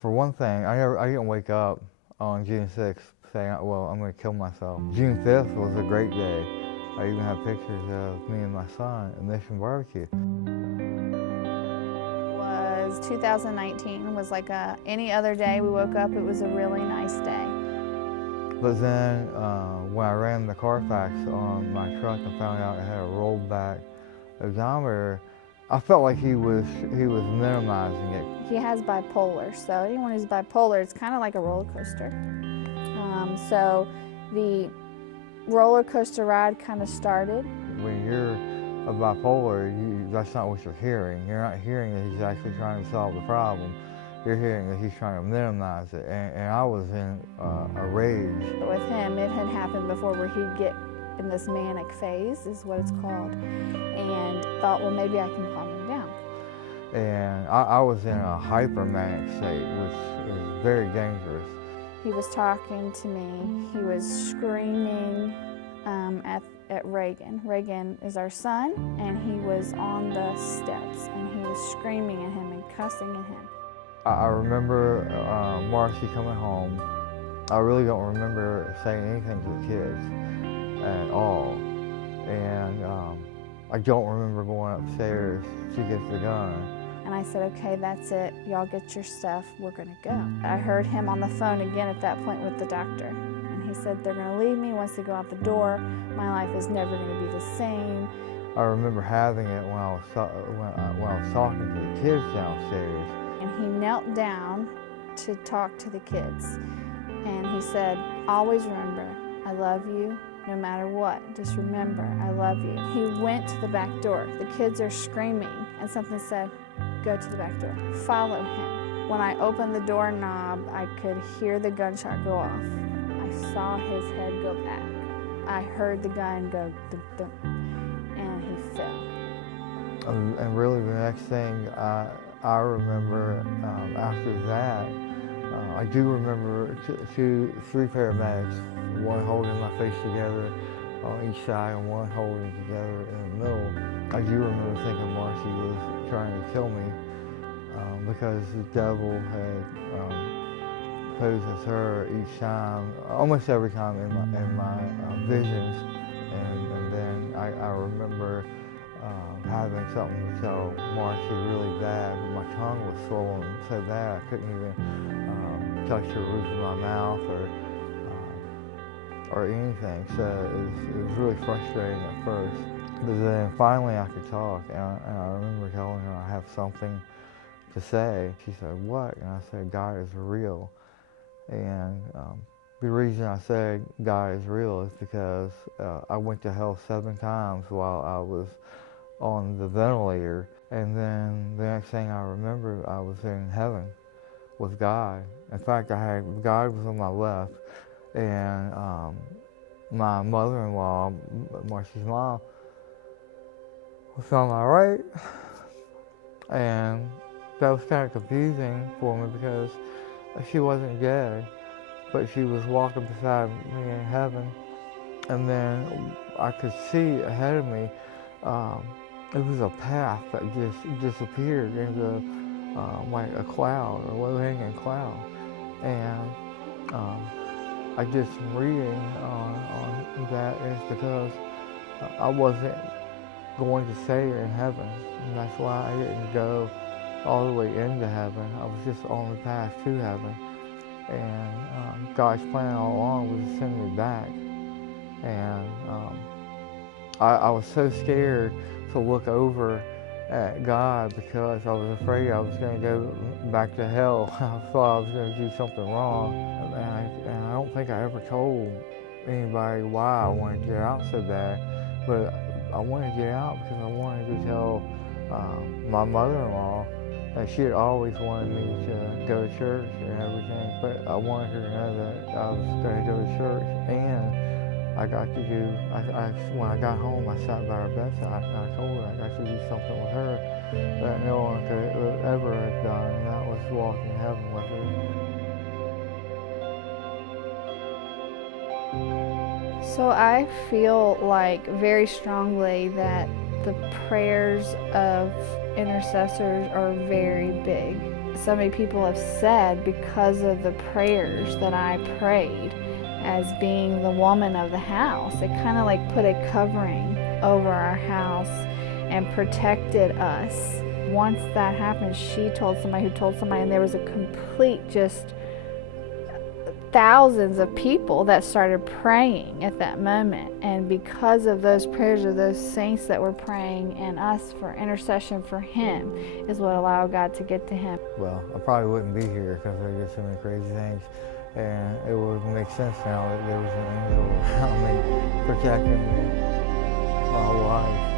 For one thing, I didn't wake up on June 6th saying, well, I'm going to kill myself. June 5th was a great day. I even have pictures of me and my son at Mission Barbecue. Was 2019 was like any other day we woke up, it was a really nice day. But then when I ran the Carfax on my truck and found out it had a rolled back odometer, I felt like he was minimizing it. He has bipolar, so anyone who's bipolar, it's kind of like a roller coaster. So the roller coaster ride kind of started. When you're a bipolar, that's not what you're hearing. You're not hearing that he's actually trying to solve the problem. You're hearing that he's trying to minimize it, and I was in a rage. With him, it had happened before where he'd get in this manic phase, is what it's called, and thought, well, maybe I can calm him down. And I was in a hypermanic state, which is very dangerous. He was talking to me. He was screaming at Reagan. Reagan is our son, and he was on the steps, and he was screaming at him and cussing at him. I remember Marcy coming home. I really don't remember saying anything to the kids at all. And I don't remember going upstairs to get the gun. And I said, okay, that's it. Y'all get your stuff. We're going to go. I heard him on the phone again at that point with the doctor. And he said, they're going to leave me once they go out the door. My life is never going to be the same. I remember having it when I was talking to the kids downstairs. And he knelt down to talk to the kids. And he said, always remember, I love you no matter what. Just remember, I love you. He went to the back door. The kids are screaming, and something said, go to the back door. Follow him. When I opened the doorknob, I could hear the gunshot go off. I saw his head go back. I heard the gun go dum, dum, and he fell. And really the next thing I remember after that, I do remember three paramedics, one holding my face together on each side and one holding together in the middle. I do remember thinking Marcy was trying to kill me because the devil had posed as her each time, almost every time in my visions. And then I remember having something to tell Marcy really bad, but my tongue was swollen so bad I couldn't even touch the roof of my mouth or anything. So it was really frustrating at first. But then finally I could talk, and I remember telling her I have something to say. She said, what? And I said, God is real. And the reason I said God is real is because I went to hell 7 times while I was on the ventilator. And then the next thing I remember, I was in heaven with God. In fact, God was on my left, and my mother-in-law, Marcy's mom, was on my right. And that was kind of confusing for me because she wasn't dead, but she was walking beside me in heaven. And then I could see ahead of me, it was a path that just disappeared into like a cloud, a low-hanging cloud. And I did some reading on that, and it's because I wasn't going to stay in heaven, and that's why I didn't go all the way into heaven. I was just on the path to heaven, and God's plan all along was to send me back. And I was so scared to look over at God because I was afraid I was going to go back to hell. I thought I was going to do something wrong, and I don't think I ever told anybody why I wanted to get out so bad, but I wanted to get out because I wanted to tell my mother-in-law that she had always wanted me to go to church and everything, but I wanted her to know that I was going to go to church, and I got to do, when I got home, I sat by her bedside and I told her I got to do something with her that no one could ever have done, and that was walk in heaven with her. So I feel like very strongly that the prayers of intercessors are very big. so many people have said, because of the prayers that I prayed as being the woman of the house, it kind of like put a covering over our house and protected us. Once that happened, she told somebody who told somebody, and there was a complete, just thousands of people that started praying at that moment. And because of those prayers of those saints that were praying and us for intercession for him is what allowed God to get to him. Well, I probably wouldn't be here because I did so many crazy things. And it would make sense now that there was an angel around me protecting me my whole life.